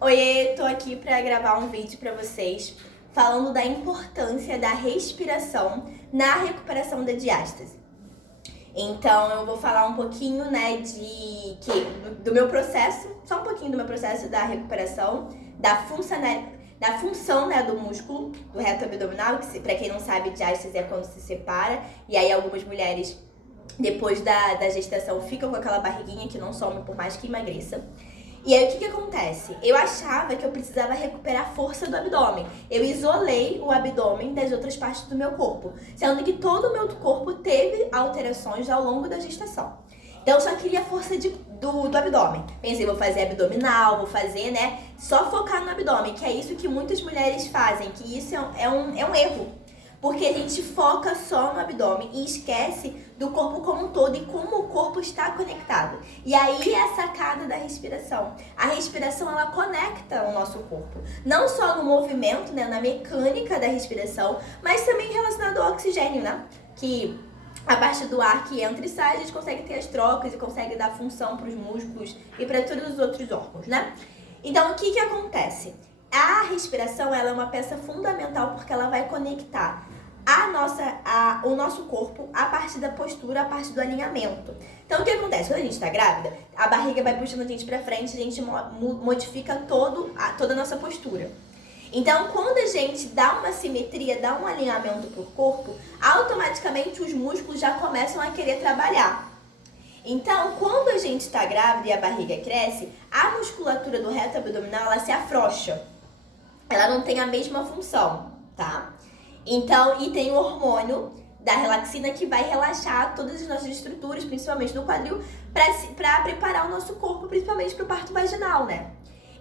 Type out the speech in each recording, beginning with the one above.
Oiê, tô aqui para gravar um vídeo para vocês falando da importância da respiração na recuperação da diástase. Então eu vou falar um pouquinho, né, do meu processo, só um pouquinho do meu processo da recuperação, da função, né, do músculo, do reto abdominal, que para quem não sabe, diástase é quando se separa, e aí algumas mulheres depois da gestação ficam com aquela barriguinha que não some por mais que emagreça. E aí o que acontece? Eu achava que eu precisava recuperar a força do abdômen. Eu isolei o abdômen das outras partes do meu corpo, sendo que todo o meu corpo teve alterações ao longo da gestação. Então eu só queria força do abdômen. Pensei, vou fazer abdominal, vou fazer, né? Só focar no abdômen, que é isso que muitas mulheres fazem, que isso é um erro. Porque a gente foca só no abdômen e esquece do corpo como um todo e como o corpo está conectado. E aí é a sacada da respiração. A respiração, ela conecta o nosso corpo. Não só no movimento, né, na mecânica da respiração, mas também relacionado ao oxigênio, né? Que a partir do ar que entra e sai, a gente consegue ter as trocas e consegue dar função para os músculos e para todos os outros órgãos, né? Então, o que acontece? A respiração, ela é uma peça fundamental porque ela vai conectar o nosso corpo a partir da postura, a partir do alinhamento. Então, o que acontece? Quando a gente está grávida, a barriga vai puxando a gente para frente, a gente modifica toda a nossa postura. Então, quando a gente dá uma simetria, dá um alinhamento para o corpo, automaticamente os músculos já começam a querer trabalhar. Então, quando a gente está grávida e a barriga cresce, a musculatura do reto abdominal, ela se afrouxa. Ela não tem a mesma função, tá? Então, e tem o hormônio da relaxina que vai relaxar todas as nossas estruturas, principalmente no quadril, para preparar o nosso corpo, principalmente para o parto vaginal, né?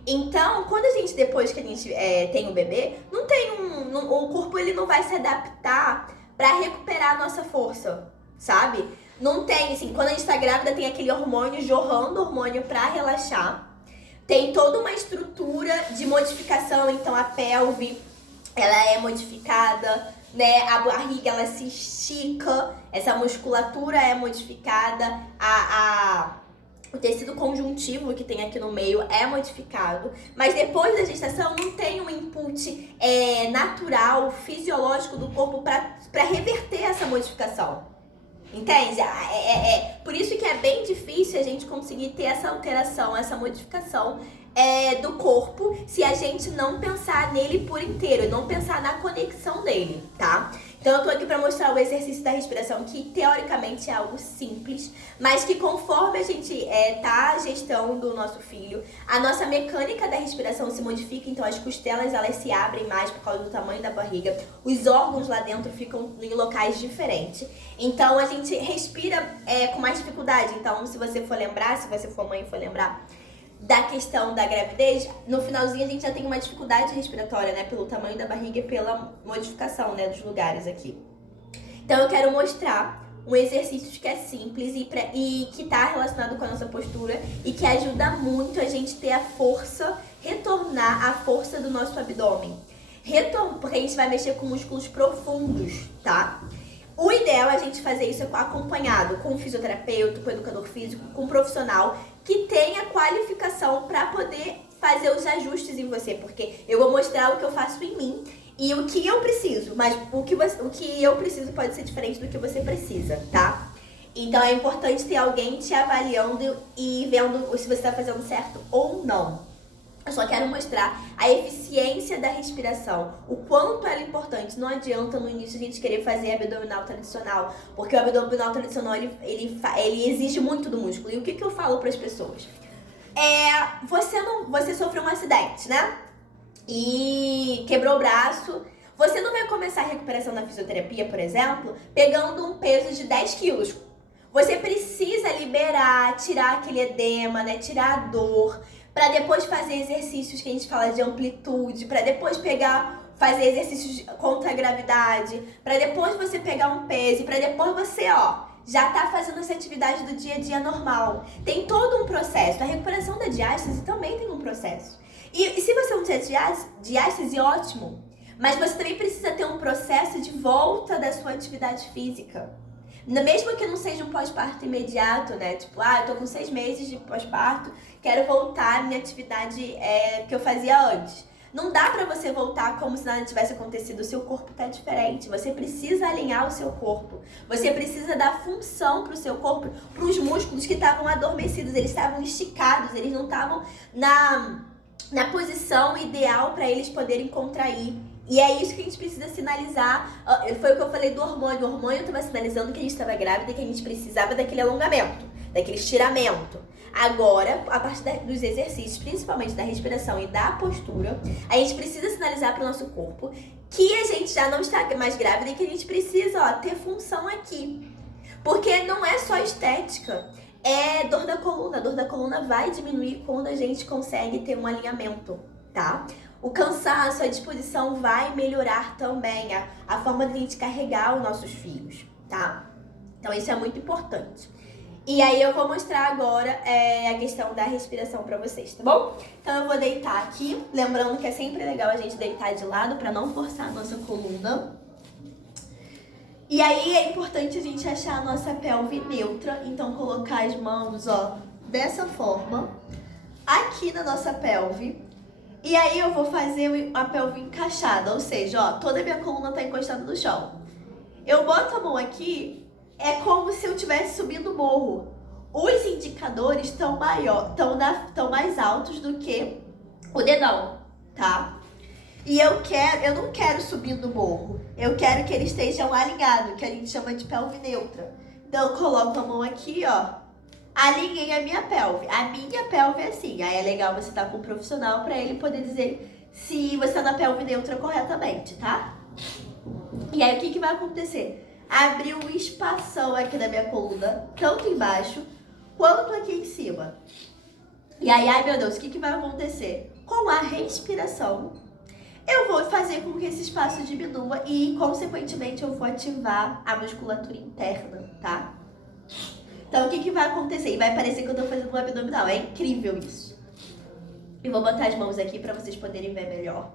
Então, quando a gente, depois que a gente tem o bebê, o corpo ele não vai se adaptar para recuperar a nossa força, sabe? Não tem, assim, quando a gente tá grávida tem aquele hormônio jorrando, hormônio para relaxar. Tem toda uma estrutura de modificação, então a pelve, ela é modificada, né? A barriga, ela se estica, essa musculatura é modificada, o tecido conjuntivo que tem aqui no meio é modificado, mas depois da gestação não tem um input natural, fisiológico do corpo para reverter essa modificação. Entende? Por isso que é bem difícil a gente conseguir ter essa alteração, essa modificação do corpo se a gente não pensar nele por inteiro e não pensar na conexão dele, tá? Então eu tô aqui pra mostrar o exercício da respiração, que teoricamente é algo simples, mas que conforme a gente tá gestando o nosso filho, a nossa mecânica da respiração se modifica, então as costelas elas se abrem mais por causa do tamanho da barriga, os órgãos lá dentro ficam em locais diferentes, então a gente respira com mais dificuldade. Então se você for lembrar, se você for mãe e for lembrar da questão da gravidez, no finalzinho a gente já tem uma dificuldade respiratória, né? Pelo tamanho da barriga e pela modificação, né, dos lugares aqui. Então eu quero mostrar um exercício que é simples e que tá relacionado com a nossa postura e que ajuda muito a gente ter a força, retornar a força do nosso abdômen. Porque a gente vai mexer com músculos profundos, tá? O ideal é a gente fazer isso acompanhado com um fisioterapeuta, com um educador físico, com um profissional que tenha qualificação para poder fazer os ajustes em você, porque eu vou mostrar o que eu faço em mim e o que eu preciso, mas o que eu preciso pode ser diferente do que você precisa, tá? Então é importante ter alguém te avaliando e vendo se você está fazendo certo ou não. Eu só quero mostrar a eficiência da respiração, o quanto ela é importante. Não adianta no início a gente querer fazer abdominal tradicional, porque o abdominal tradicional ele exige muito do músculo. E o que eu falo para as pessoas? Você sofreu um acidente, né? E quebrou o braço. Você não vai começar a recuperação na fisioterapia, por exemplo, pegando um peso de 10 quilos. Você precisa liberar, tirar aquele edema, né? Tirar a dor, para depois fazer exercícios que a gente fala de amplitude, para depois fazer exercícios contra a gravidade, para depois você pegar um peso, para depois você, já tá fazendo essa atividade do dia a dia normal. Tem todo um processo. A recuperação da diástase também tem um processo. E se você não tiver diástase, ótimo. Mas você também precisa ter um processo de volta da sua atividade física. Mesmo que não seja um pós-parto imediato, né? Tipo, eu tô com 6 meses de pós-parto, quero voltar à minha atividade que eu fazia antes. Não dá pra você voltar como se nada tivesse acontecido. O seu corpo tá diferente. Você precisa alinhar o seu corpo. Você precisa dar função pro seu corpo, pros músculos que estavam adormecidos. Eles estavam esticados, eles não estavam na posição ideal para eles poderem contrair. E é isso que a gente precisa sinalizar. Foi o que eu falei do hormônio. O hormônio estava sinalizando que a gente estava grávida e que a gente precisava daquele alongamento, daquele estiramento. Agora, a partir dos exercícios, principalmente da respiração e da postura, a gente precisa sinalizar para o nosso corpo que a gente já não está mais grávida e que a gente precisa ter função aqui. Porque não é só estética, é dor da coluna. A dor da coluna vai diminuir quando a gente consegue ter um alinhamento, tá? O cansaço, a disposição vai melhorar também, a forma de a gente carregar os nossos filhos, tá? Então isso é muito importante. E aí eu vou mostrar agora a questão da respiração pra vocês, tá bom? Então eu vou deitar aqui, lembrando que é sempre legal a gente deitar de lado pra não forçar a nossa coluna. E aí é importante a gente achar a nossa pelve neutra, então colocar as mãos, dessa forma, aqui na nossa pelve. E aí eu vou fazer a pelve encaixada, ou seja, toda a minha coluna tá encostada no chão. Eu boto a mão aqui, é como se eu estivesse subindo o morro. Os indicadores estão mais altos do que o dedão, tá? E eu não quero subir no morro. Eu quero que eles estejam alinhados, que a gente chama de pelve neutra. Então eu coloco a mão aqui, alinhei a minha pelve. A minha pelve é assim. Aí é legal você estar com um profissional para ele poder dizer se você está na pelve neutra corretamente, tá? E aí o que vai acontecer? Abriu um espação aqui na minha coluna, tanto embaixo quanto aqui em cima. E aí, ai meu Deus, o que vai acontecer? Com a respiração, eu vou fazer com que esse espaço diminua e, consequentemente, eu vou ativar a musculatura interna, tá? Então, o que vai acontecer? E vai parecer que eu tô fazendo um abdominal. É incrível isso. Eu vou botar as mãos aqui pra vocês poderem ver melhor.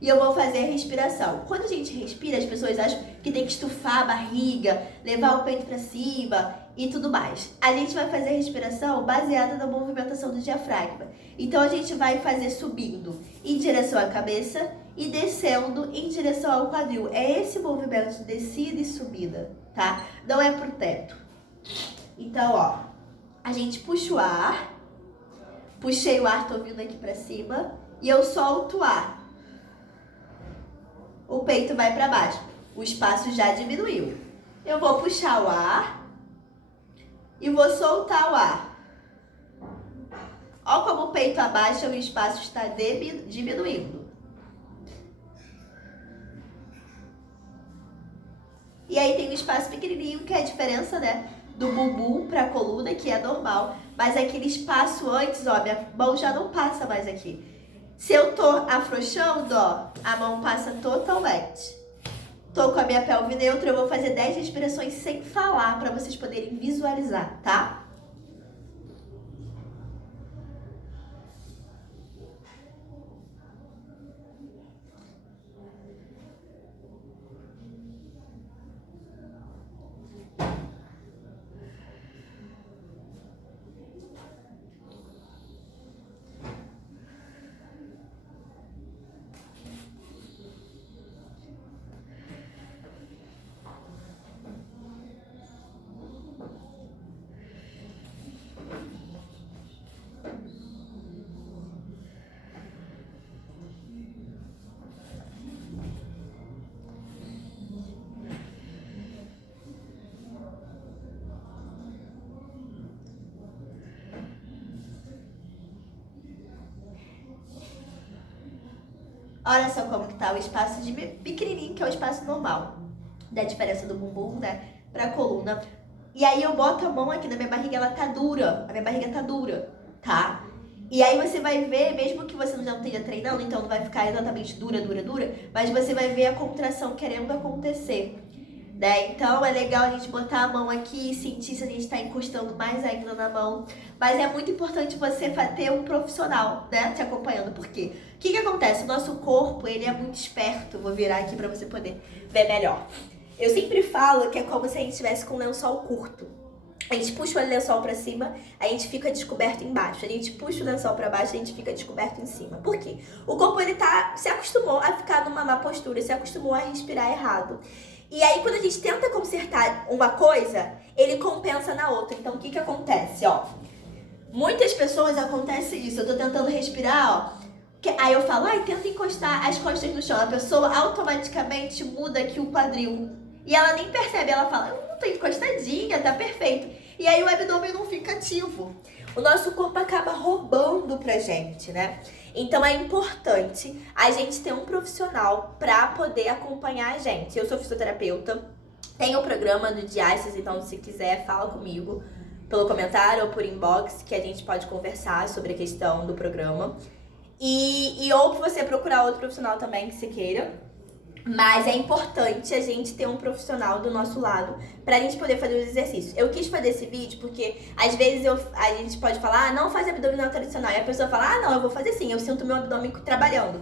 E eu vou fazer a respiração. Quando a gente respira, as pessoas acham que tem que estufar a barriga, levar o peito pra cima e tudo mais. A gente vai fazer a respiração baseada na movimentação do diafragma. Então, a gente vai fazer subindo em direção à cabeça e descendo em direção ao quadril. É esse movimento de descida e subida, tá? Não é pro teto. Então, a gente puxa o ar. Puxei o ar, tô vindo aqui pra cima. E eu solto o ar. O peito vai para baixo. O espaço já diminuiu. Eu vou puxar o ar e vou soltar o ar. Olha como o peito abaixa e o espaço está diminuindo. E aí tem um espaço pequenininho, que é a diferença, né, do bumbum para a coluna, que é normal. Mas aquele espaço antes, minha mão já não passa mais aqui. Se eu tô afrouxando, a mão passa totalmente. Tô com a minha pelve neutra, eu vou fazer 10 respirações sem falar para vocês poderem visualizar, tá? Olha só como que tá o espaço de pequenininho, que é o espaço normal. Da diferença do bumbum, né, pra coluna. E aí eu boto a mão aqui na minha barriga, ela tá dura. A minha barriga tá dura, tá? E aí você vai ver, mesmo que você não esteja treinando, então não vai ficar exatamente dura, mas você vai ver a contração querendo acontecer, né? Então é legal a gente botar a mão aqui e sentir se a gente tá encostando mais ainda na mão. Mas é muito importante você ter um profissional, né, te acompanhando. Por quê? O que acontece? O nosso corpo, ele é muito esperto. Vou virar aqui pra você poder ver melhor. Eu sempre falo que é como se a gente estivesse com um lençol curto. A gente puxa o lençol pra cima, a gente fica descoberto embaixo. A gente puxa o lençol pra baixo, a gente fica descoberto em cima. Por quê? O corpo, ele se acostumou a ficar numa má postura, se acostumou a respirar errado. E aí, quando a gente tenta consertar uma coisa, ele compensa na outra. Então, o que que acontece, ó? Muitas pessoas acontece isso. Eu tô tentando respirar, ó. Aí eu falo, tenta encostar as costas no chão. A pessoa automaticamente muda aqui o quadril. E ela nem percebe, ela fala, eu não tô encostadinha, tá perfeito. E aí o abdômen não fica ativo. O nosso corpo acaba roubando pra gente, né? Então é importante a gente ter um profissional pra poder acompanhar a gente. Eu sou fisioterapeuta, tenho o programa do diástase, então se quiser, fala comigo pelo comentário ou por inbox, que a gente pode conversar sobre a questão do programa. Ou que você procurar outro profissional também que você queira. Mas é importante a gente ter um profissional do nosso lado pra gente poder fazer os exercícios. Eu quis fazer esse vídeo porque às vezes a gente pode falar, não faz abdominal tradicional. E a pessoa fala, não, eu vou fazer sim, eu sinto meu abdômen trabalhando.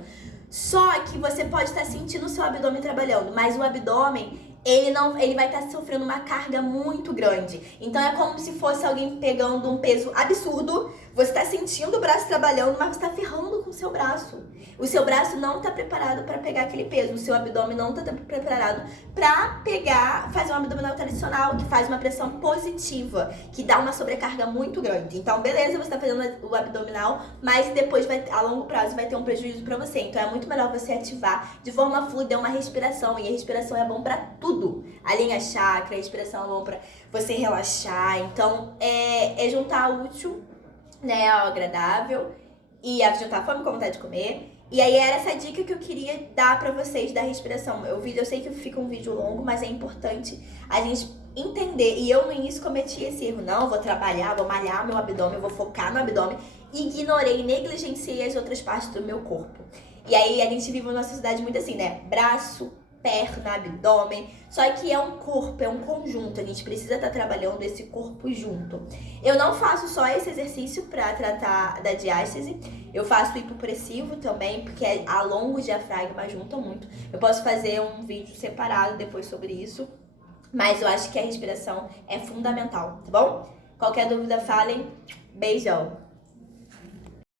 Só que você pode estar sentindo o seu abdômen trabalhando, mas o abdômen, ele vai estar sofrendo uma carga muito grande. Então é como se fosse alguém pegando um peso absurdo, você está sentindo o braço trabalhando, mas você está ferrando com o seu braço. O seu braço não está preparado para pegar aquele peso, o seu abdômen não está preparado para fazer um abdominal tradicional, que faz uma pressão positiva, que dá uma sobrecarga muito grande. Então, beleza, você está fazendo o abdominal, mas depois, a longo prazo, vai ter um prejuízo para você. Então, é muito melhor você ativar de forma fluida uma respiração, e a respiração é bom para tudo. Alinha chakra, a respiração é bom para você relaxar. Então, é juntar o útil, né, ao agradável, e juntar a fome com a vontade de comer. E aí era essa dica que eu queria dar pra vocês da respiração. Eu sei que fica um vídeo longo, mas é importante a gente entender. E eu no início cometi esse erro. Não, eu vou trabalhar, vou malhar meu abdômen, eu vou focar no abdômen. Ignorei, negligenciei as outras partes do meu corpo. E aí a gente vive numa sociedade muito assim, né? Braço, perna, abdômen. Só que é um corpo, é um conjunto. A gente precisa estar trabalhando esse corpo junto. Eu não faço só esse exercício para tratar da diástase. Eu faço hipopressivo também, porque alonga o diafragma, junta muito. Eu posso fazer um vídeo separado depois sobre isso. Mas eu acho que a respiração é fundamental, tá bom? Qualquer dúvida, falem. Beijão!